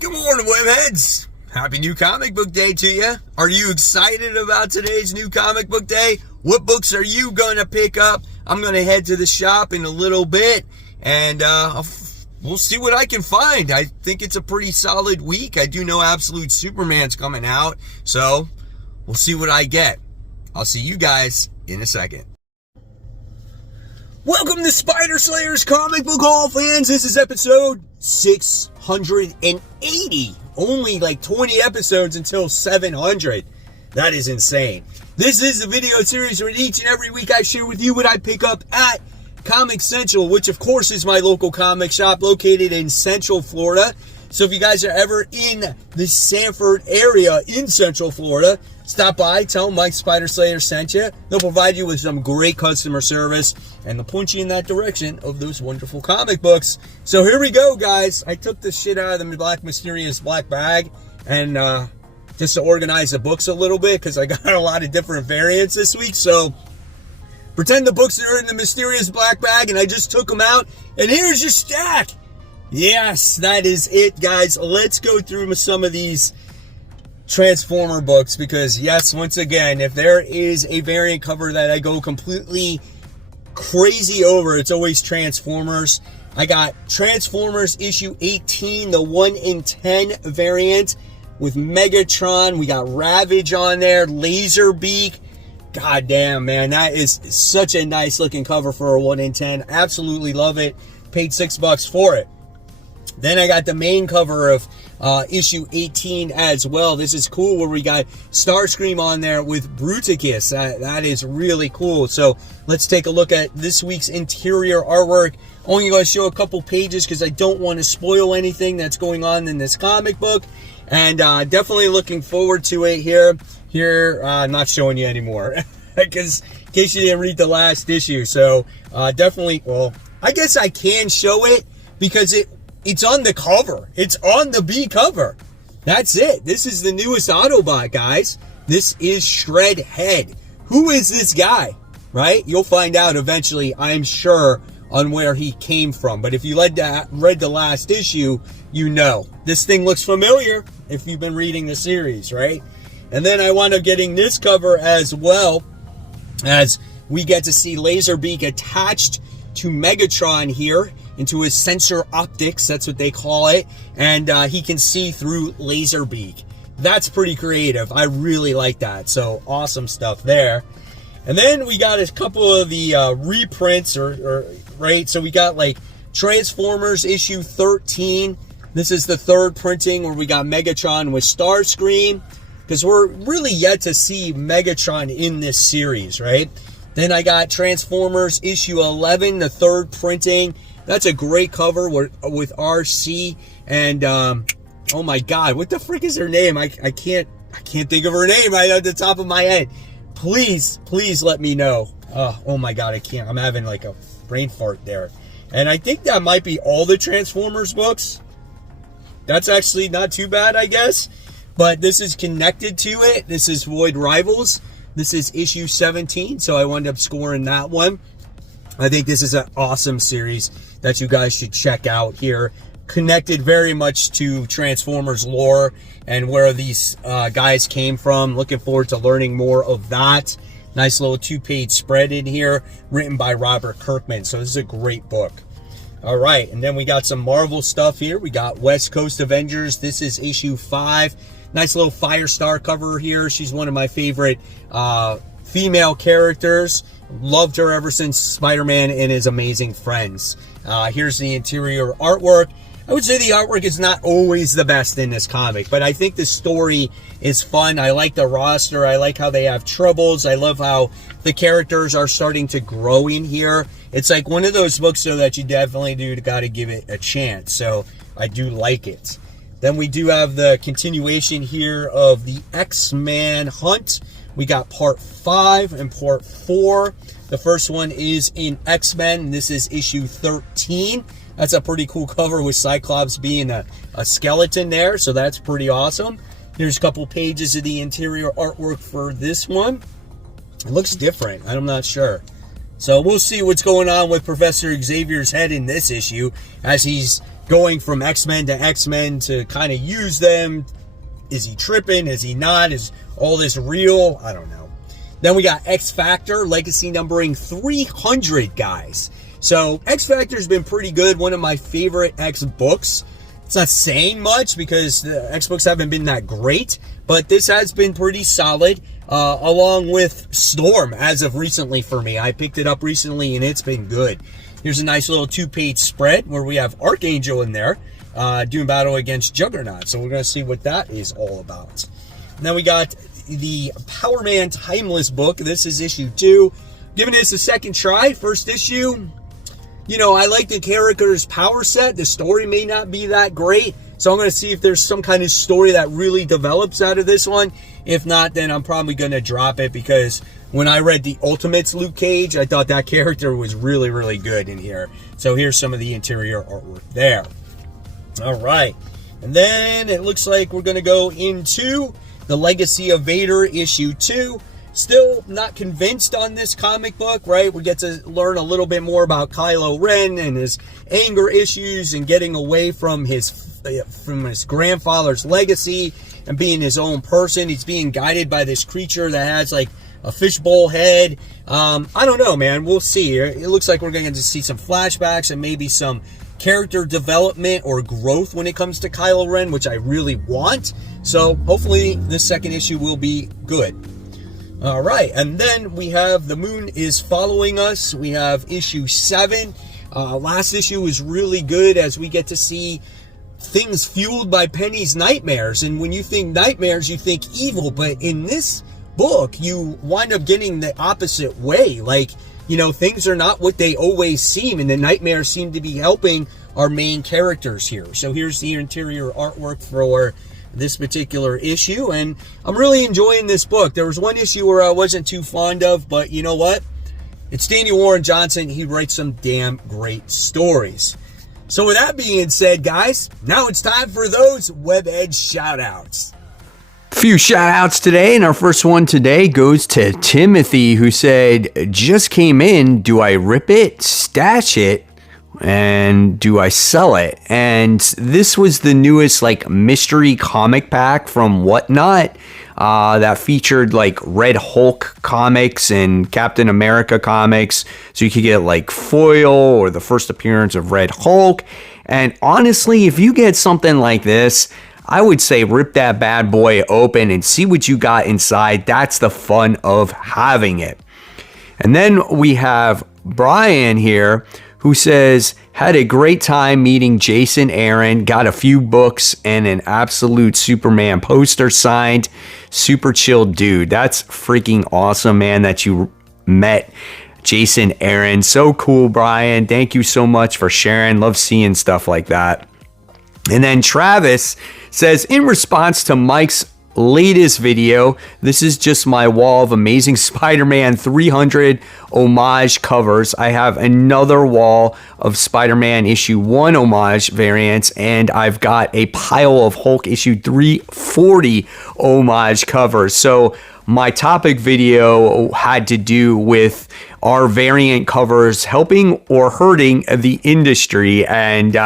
Good morning, webheads. Happy new comic book day to you. Are you excited about today's new comic book day? What books are you going to pick up? I'm going to head to the shop in a little bit, and we'll see what I can find. I think it's a pretty solid week. I do know Absolute Superman's coming out, so we'll see what I get. I'll see you guys in a second. Welcome to Spider Slayer's Comic Book Haul, fans. This is episode 680. Only like 20 episodes until 700. That is insane. This is the video series where each and every week I share with you what I pick up at Comic Central, which of course is my local comic shop located in Central Florida. So if you guys are ever in the Sanford area in Central Florida, stop by, tell them Mike Spider Slayer sent you. They'll provide you with some great customer service, and they'll point you in that direction of those wonderful comic books. So here we go, guys. I took the shit out of the black mysterious black bag, and just to organize the books a little bit, because I got a lot of different variants this week. So pretend the books are in the mysterious black bag, and I just took them out, and here's your stack. Yes, that is it, guys. Let's go through some of these Transformer books, because yes, once again, if there is a variant cover that I go completely crazy over, it's always Transformers. I got Transformers issue 18, the 1 in 10 variant with Megatron. We got Ravage on there, Laserbeak. God damn, man, that is such a nice looking cover for a 1 in 10. Absolutely love it. Paid $6 for it. Then I got the main cover of issue 18 as well. This is cool, where we got Starscream on there with Bruticus. That is really cool. So let's take a look at this week's interior artwork. Only going to show a couple pages because I don't want to spoil anything that's going on in this comic book. And definitely looking forward to it here. I'm not showing you anymore because in case you didn't read the last issue. So definitely, well, I guess I can show it because it's on the cover. It's on the B cover. That's it. This is the newest Autobot, guys. This is Shredhead. Who is this guy? Right? You'll find out eventually, I'm sure, on where he came from. But if you read the last issue, you know. This thing looks familiar if you've been reading the series, right? And then I wound up getting this cover as well, as we get to see Laserbeak attached to Megatron here, into his sensor optics, that's what they call it, and he can see through Laserbeak. That's pretty creative. I really like that. So awesome stuff there. And then we got a couple of the reprints, right? So we got like Transformers issue 13. This is the third printing where we got Megatron with Starscream, because we're really yet to see Megatron in this series, right? Then I got Transformers issue 11, the third printing. That's a great cover with RC and oh my god, what the frick is her name? I can't think of her name right at the top of my head. Please let me know. Oh my god, I can't. I'm having like a brain fart there. And I think that might be all the Transformers books. That's actually not too bad, I guess. But this is connected to it. This is Void Rivals. This is issue 17, so I wound up scoring that one. I think this is an awesome series that you guys should check out here. Connected very much to Transformers lore and where these guys came from. Looking forward to learning more of that. Nice little 2-page spread in here, written by Robert Kirkman. So this is a great book. All right, and then we got some Marvel stuff here. We got West Coast Avengers. This is issue 5. Nice little Firestar cover here. She's one of my favorite female characters. Loved her ever since Spider-Man and His Amazing Friends. Here's the interior artwork. I would say the artwork is not always the best in this comic, but I think the story is fun. I like the roster. I like how they have troubles. I love how the characters are starting to grow in here. It's like one of those books so that you definitely got to give it a chance. So I do like it. Then we do have the continuation here of the X-Men Hunt. We got part 5 and part 4. The first one is in X-Men. This is issue 13. That's a pretty cool cover with Cyclops being a skeleton there. So that's pretty awesome. Here's a couple pages of the interior artwork for this one. It looks different. I'm not sure. So we'll see what's going on with Professor Xavier's head in this issue, as he's going from X-Men to X-Men to kind of use them. Is he tripping? Is he not? Is all this real? I don't know. Then we got X Factor, legacy numbering 300, guys. So X Factor's been pretty good. One of my favorite X books. It's not saying much because the X books haven't been that great, but this has been pretty solid, along with Storm as of recently for me. I picked it up recently and it's been good. Here's a nice little 2-page spread where we have Archangel in there doing battle against Juggernaut. So we're going to see what that is all about. And then we got the Power Man Timeless book. This is issue 2. Giving this a second try. First issue. You know, I like the character's power set. The story may not be that great. So I'm going to see if there's some kind of story that really develops out of this one. If not, then I'm probably going to drop it because when I read the Ultimates Luke Cage, I thought that character was really, really good in here. So here's some of the interior artwork there. All right. And then it looks like we're going to go into the Legacy of Vader issue 2. Still not convinced on this comic book, right? We get to learn a little bit more about Kylo Ren and his anger issues and getting away from his grandfather's legacy and being his own person. He's being guided by this creature that has like a fishbowl head. I don't know, man. We'll see. It looks like we're going to see some flashbacks and maybe some character development or growth when it comes to Kylo Ren, which I really want. So hopefully this second issue will be good. All right, and then we have The Moon is Following Us. We have issue 7. Last issue was really good as we get to see things fueled by Penny's nightmares. And when you think nightmares, you think evil. But in this book, you wind up getting the opposite way. Like, you know, things are not what they always seem. And the nightmares seem to be helping our main characters here. So here's the interior artwork for this particular issue, and I'm really enjoying this book. There was one issue where I wasn't too fond of, but you know what? It's Daniel Warren Johnson. He writes some damn great stories. So with that being said, guys, now it's time for those WebEdge shout-outs. Few shout-outs today, and our first one today goes to Timothy, who said, just came in, do I rip it, stash it, and do I sell it? And this was the newest like mystery comic pack from Whatnot that featured like Red Hulk comics and Captain America comics, so you could get like foil or the first appearance of Red Hulk. And honestly, if you get something like this, I would say rip that bad boy open and see what you got inside. That's the fun of having it. And then we have Brian here, who says, had a great time meeting Jason Aaron, got a few books and an absolute Superman poster signed. Super chill dude. That's freaking awesome, man, that you met Jason Aaron. So cool, Brian. Thank you so much for sharing. Love seeing stuff like that. And then Travis says, in response to Mike's latest video, this is just my wall of Amazing Spider-Man 300 homage covers. I have another wall of Spider-Man issue 1 homage variants, and I've got a pile of Hulk issue 340 homage covers. So my topic video had to do with our variant covers helping or hurting the industry, and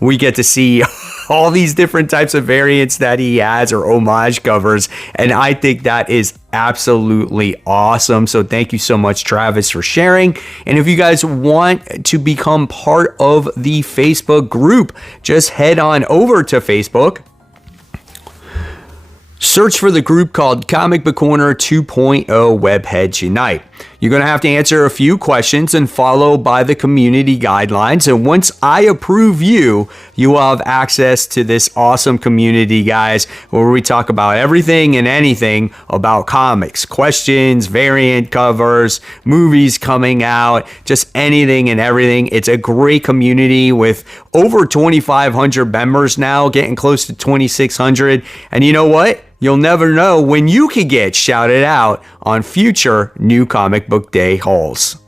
we get to see all these different types of variants that he has or homage covers, and I think that is absolutely awesome. So thank you so much, Travis, for sharing. And if you guys want to become part of the Facebook group, just head on over to Facebook. Search for the group called Comic Book Corner 2.0 Webheads Unite. You're going to have to answer a few questions and follow by the community guidelines. And once I approve you, you will have access to this awesome community, guys, where we talk about everything and anything about comics, questions, variant covers, movies coming out, just anything and everything. It's a great community with over 2,500 members now, getting close to 2,600. And you know what? You'll never know when you could get shouted out on future New Comic Book Day hauls.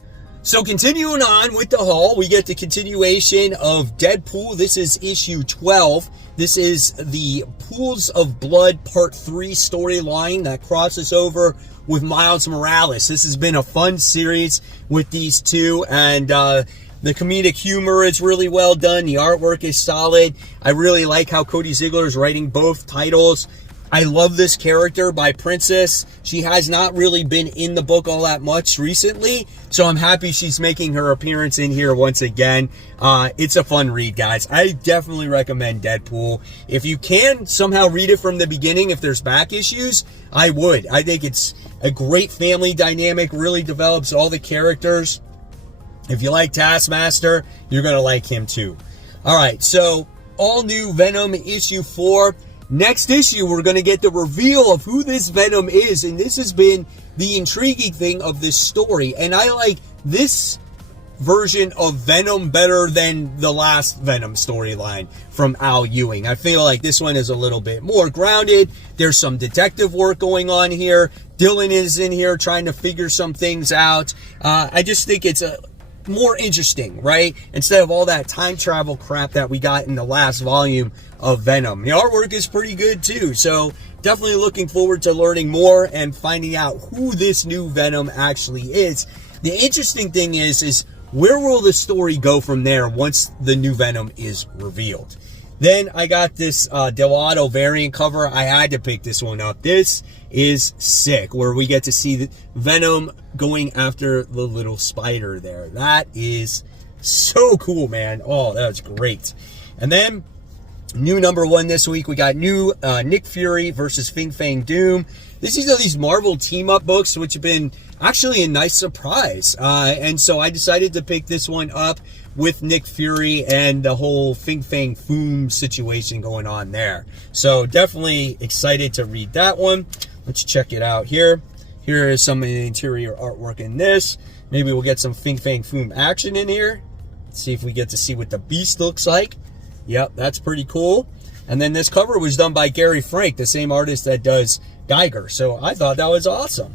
So continuing on with the haul, we get the continuation of Deadpool. This is issue 12. This is the Pools of Blood Part 3 storyline that crosses over with Miles Morales. This has been a fun series with these two, and The comedic humor is really well done. The artwork is solid. I really like how Cody Ziegler is writing both titles. I love this character by Princess. She has not really been in the book all that much recently, so I'm happy she's making her appearance in here once again. It's a fun read, guys. I definitely recommend Deadpool. If you can somehow read it from the beginning, if there's back issues, I would. I think it's a great family dynamic, really develops all the characters. If you like Taskmaster, you're going to like him too. All right, so all new Venom issue 4. Next issue, we're going to get the reveal of who this Venom is, and this has been the intriguing thing of this story, and I like this version of Venom better than the last Venom storyline from Al Ewing. I feel like this one is a little bit more grounded. There's some detective work going on here. Dylan is in here trying to figure some things out. I just think it's more interesting, right? Instead of all that time travel crap that we got in the last volume of Venom. The artwork is pretty good too, so definitely looking forward to learning more and finding out who this new Venom actually is. The interesting thing is where will the story go from there once the new Venom is revealed? Then I got this Delgado variant cover. I had to pick this one up. This is sick, where we get to see the Venom going after the little spider there. That is so cool, man. Oh, that's great. And then new number 1 this week, we got new Nick Fury versus Fin Fang Doom. This is these Marvel team-up books, which have been actually a nice surprise. And so I decided to pick this one up with Nick Fury and the whole Fin Fang Foom situation going on there. So definitely excited to read that one. Let's check it out here. Here is some of the interior artwork in this. Maybe we'll get some Fin Fang Foom action in here. Let's see if we get to see what the Beast looks like. Yep, that's pretty cool. And then this cover was done by Gary Frank, the same artist that does Geiger. So I thought that was awesome.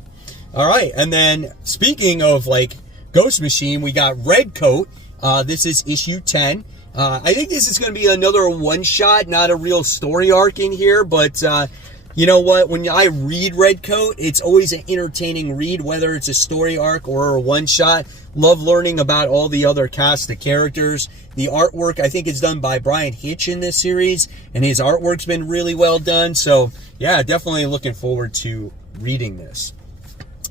All right, and then speaking of like Ghost Machine, we got Red Coat. This is issue 10. I think this is going to be another one-shot, not a real story arc in here, but you know what? When I read Red Coat, it's always an entertaining read, whether it's a story arc or a one-shot. Love learning about all the other cast of characters. The artwork, I think, is done by Brian Hitch in this series, and his artwork's been really well done. So, yeah, definitely looking forward to reading this.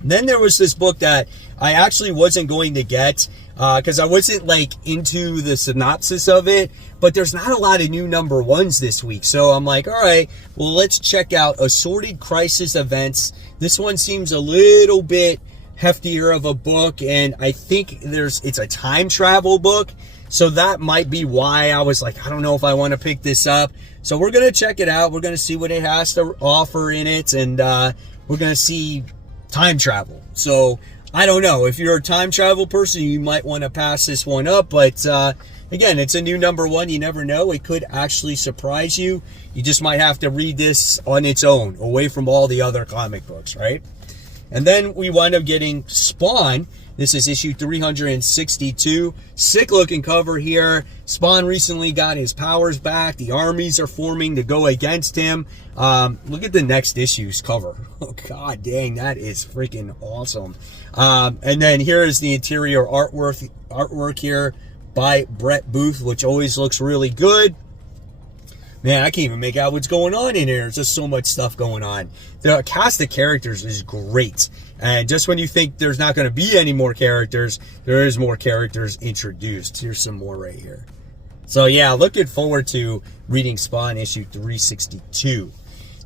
Then there was this book that I actually wasn't going to get because I wasn't like into the synopsis of it, but there's not a lot of new number 1s this week. So I'm like, all right, well, let's check out Assorted Crisis Events. This one seems a little bit heftier of a book, and I think it's a time travel book. So that might be why I was like, I don't know if I want to pick this up. So we're going to check it out. We're going to see what it has to offer in it, and we're going to see time travel. So I don't know. If you're a time travel person, you might want to pass this one up. But again, it's a new number 1. You never know. It could actually surprise you. You just might have to read this on its own, away from all the other comic books, right? And then we wind up getting Spawn. This is issue 362. Sick looking cover here. Spawn recently got his powers back. The armies are forming to go against him. Look at the next issue's cover. Oh, god dang, that is freaking awesome. And then here is the interior artwork here by Brett Booth, which always looks really good. Man, I can't even make out what's going on in here. There's just so much stuff going on. The cast of characters is great. And just when you think there's not going to be any more characters, there is more characters introduced. Here's some more right here. So yeah, looking forward to reading Spawn issue 362.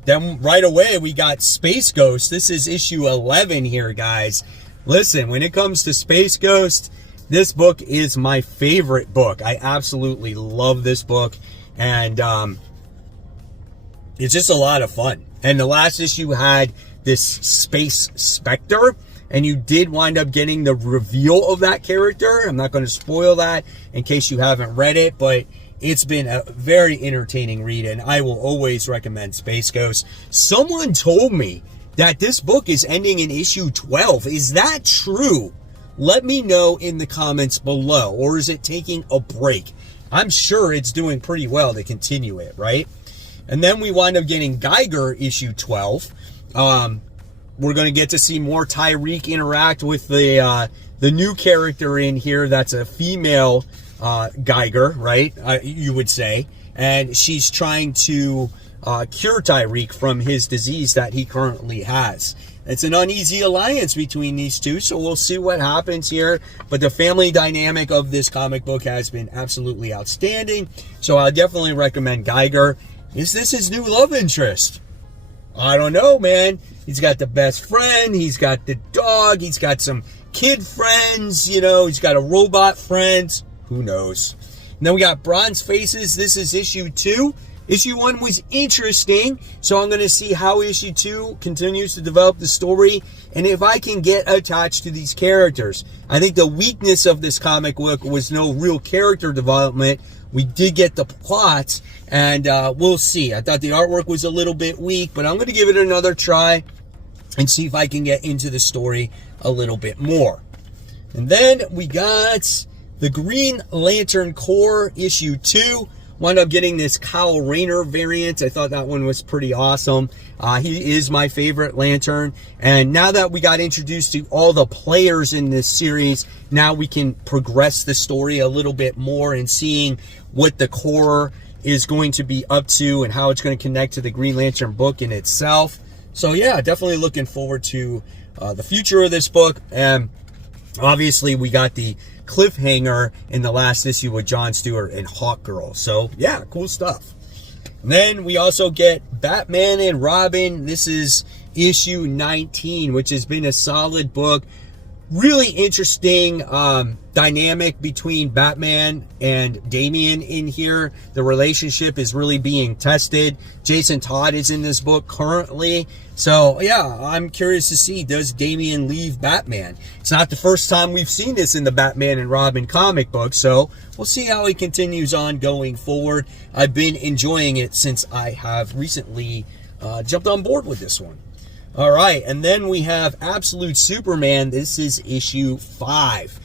Then right away, we got Space Ghost. This is issue 11 here, guys. Listen, when it comes to Space Ghost, this book is my favorite book. I absolutely love this book. And it's just a lot of fun. And the last issue had this Space Spectre, and you did wind up getting the reveal of that character. I'm not going to spoil that in case you haven't read it, but it's been a very entertaining read, and I will always recommend Space Ghost. Someone told me that this book is ending in issue 12. Is that true? Let me know in the comments below, or is it taking a break? I'm sure it's doing pretty well to continue it, right? And then we wind up getting Geiger issue 12. We're going to get to see more Tyreek interact with the the new character in here that's a female Geiger, right? You would say. And she's trying to cure Tyreek from his disease that he currently has. It's an uneasy alliance between these two, so we'll see what happens here. But the family dynamic of this comic book has been absolutely outstanding. So I definitely recommend Geiger. Is this his new love interest? I don't know, man. He's got the best friend. He's got the dog. He's got some kid friends. You know, he's got a robot friend. Who knows? And then we got Bronze Faces. This is issue 2. Issue 1 was interesting, so I'm going to see how issue 2 continues to develop the story and if I can get attached to these characters. I think the weakness of this comic book was no real character development. We did get the plot, and we'll see. I thought the artwork was a little bit weak, but I'm going to give it another try and see if I can get into the story a little bit more. And then we got the Green Lantern Corps issue 2. Wound up getting this Kyle Rayner variant. I thought that one was pretty awesome. He is my favorite Lantern. And now that we got introduced to all the players in this series, now we can progress the story a little bit more and seeing what the Corps is going to be up to and how it's going to connect to the Green Lantern book in itself. So yeah, definitely looking forward to the future of this book. And obviously we got the cliffhanger in the last issue with Jon Stewart and Hawkgirl. So yeah, cool stuff. And then we also get Batman and Robin. This is issue 19, which has been a solid book. Really interesting dynamic between Batman and Damian in here. The relationship is really being tested. Jason Todd is in this book currently. So yeah, I'm curious to see, does Damian leave Batman? It's not the first time we've seen this in the Batman and Robin comic book, so we'll see how he continues on going forward. I've been enjoying it since I have recently jumped on board with this one. All right, and then we have Absolute Superman. This is issue 5.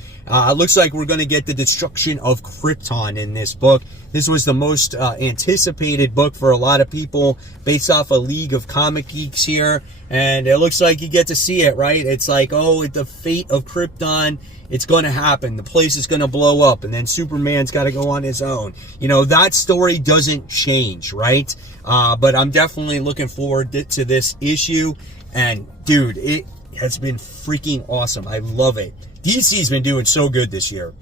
Looks like we're going to get the destruction of Krypton in this book. This was the most anticipated book for a lot of people based off a League of Comic Geeks here. And it looks like you get to see it, right? It's like, oh, the fate of Krypton, it's going to happen. The place is going to blow up, and then Superman's got to go on his own. You know, that story doesn't change, right? But I'm definitely looking forward to this issue. And dude, it has been freaking awesome. I love it. DC's been doing so good this year.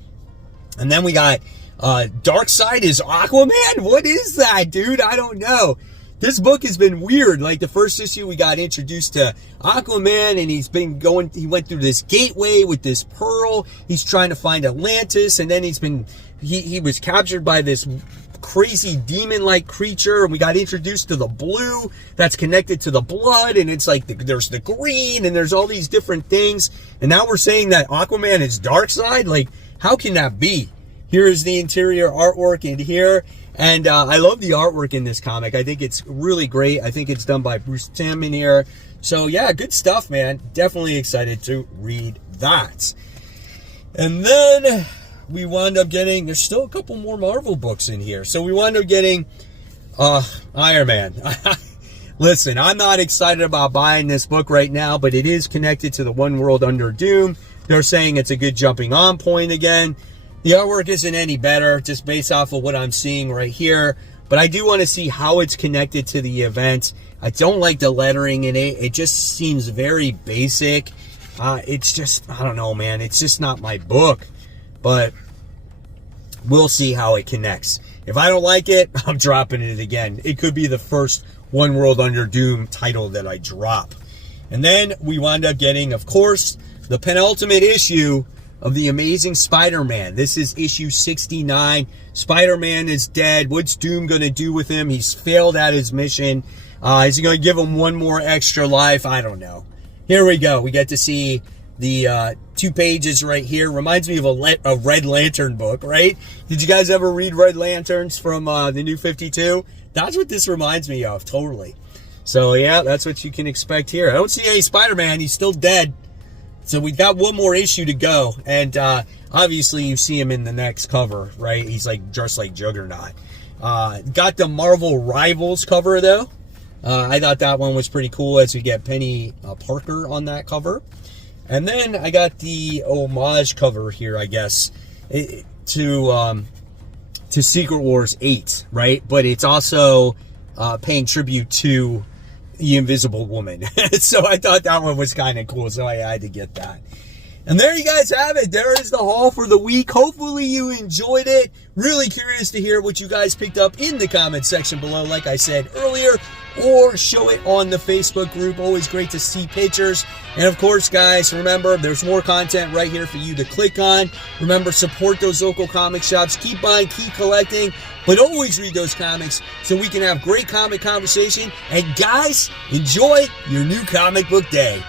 And then we got Darkseid is Aquaman. What is that, dude? I don't know. This book has been weird. Like the first issue, we got introduced to Aquaman, and he went through this gateway with this pearl. He's trying to find Atlantis, and then he was captured by this crazy demon-like creature, and we got introduced to the blue that's connected to the blood, and it's like there's the green, and there's all these different things, and now we're saying that Aquaman is Darkseid. Like, how can that be? Here is the interior artwork in here, and I love the artwork in this comic. I think it's really great. I think it's done by Bruce Timm in here. So yeah, good stuff, man. Definitely excited to read that. And then we wound up getting, there's still a couple more Marvel books in here. So we wound up getting Iron Man. Listen, I'm not excited about buying this book right now, but it is connected to the One World Under Doom. They're saying it's a good jumping on point again. The artwork isn't any better, just based off of what I'm seeing right here. But I do want to see how it's connected to the event. I don't like the lettering in it. It just seems very basic. It's just, I don't know, man. It's just not my book. But we'll see how it connects. If I don't like it, I'm dropping it again. It could be the first One World Under Doom title that I drop. And then we wound up getting, of course, the penultimate issue of The Amazing Spider-Man. This is issue 69. Spider-Man is dead. What's Doom going to do with him? He's failed at his mission. Is he going to give him one more extra life? I don't know. Here we go. We get to see the 2 pages right here. Reminds me of a Red Lantern book, right? Did you guys ever read Red Lanterns from the New 52? That's what this reminds me of, totally. So yeah, that's what you can expect here. I don't see any Spider-Man. He's still dead. So we've got one more issue to go. And obviously you see him in the next cover, right? He's like just like Juggernaut. Got the Marvel Rivals cover though. I thought that one was pretty cool as we get Penny Parker on that cover. And then I got the homage cover here, I guess, to Secret Wars 8, right? But it's also paying tribute to the Invisible Woman. So I thought that one was kind of cool, so I had to get that. And there you guys have it. There is the haul for the week. Hopefully you enjoyed it. Really curious to hear what you guys picked up in the comment section below, like I said earlier, or show it on the Facebook group. Always great to see pictures. And of course, guys, remember, there's more content right here for you to click on. Remember, support those local comic shops. Keep buying, keep collecting, but always read those comics so we can have great comic conversation. And guys, enjoy your new comic book day.